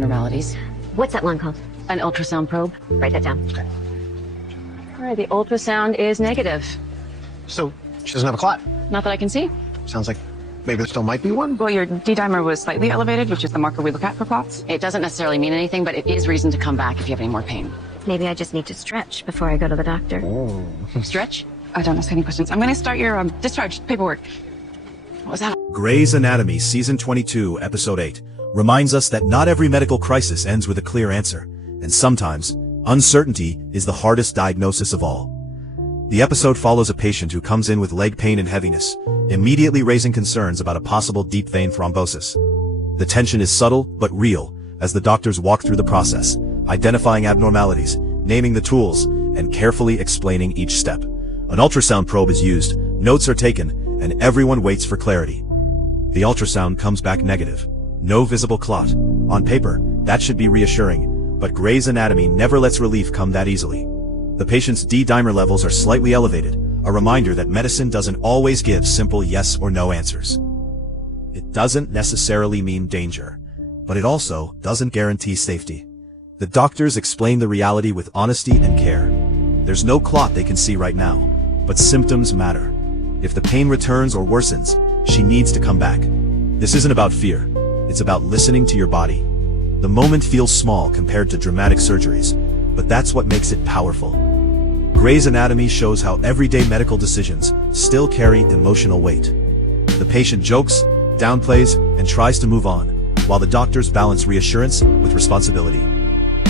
abnormalities. What's that one called? An ultrasound probe. Write that down. Okay. All right, the ultrasound is negative. So she doesn't have a clot. Not that I can see. Sounds like maybe there still might be one. Well, your D-dimer was slightly elevated, which is the marker we look at for clots. It doesn't necessarily mean anything, but it is reason to come back if you have any more pain. Maybe I just need to stretch before I go to the doctor. Oh. Stretch? I don't ask any questions. I'm going to start your discharge paperwork. What was that? Grey's Anatomy Season 22, Episode 8, reminds us that not every medical crisis ends with a clear answer, and sometimes, uncertainty is the hardest diagnosis of all. The episode follows a patient who comes in with leg pain and heaviness, immediately raising concerns about a possible deep vein thrombosis. The tension is subtle but real as the doctors walk through the process, identifying abnormalities, naming the tools, and carefully explaining each step. An ultrasound probe is used, notes are taken, and everyone waits for clarity. The ultrasound comes back negative. No visible clot. On paper, that should be reassuring, but Grey's Anatomy never lets relief come that easily. The patient's D-dimer levels are slightly elevated, a reminder that medicine doesn't always give simple yes or no answers. It doesn't necessarily mean danger, but it also doesn't guarantee safety. The doctors explain the reality with honesty and care. There's no clot they can see right now, but symptoms matter. If the pain returns or worsens, she needs to come back. This isn't about fear, it's about listening to your body. The moment feels small compared to dramatic surgeries, but that's what makes it powerful. Grey's Anatomy shows how everyday medical decisions still carry emotional weight. The patient jokes, downplays, and tries to move on, while the doctors balance reassurance with responsibility.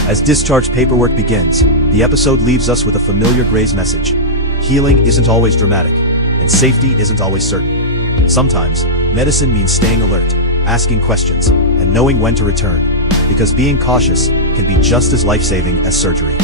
As discharge paperwork begins, the episode leaves us with a familiar Grey's message. Healing isn't always dramatic, and safety isn't always certain. Sometimes, medicine means staying alert, asking questions, and knowing when to return, because being cautious can be just as life-saving as surgery.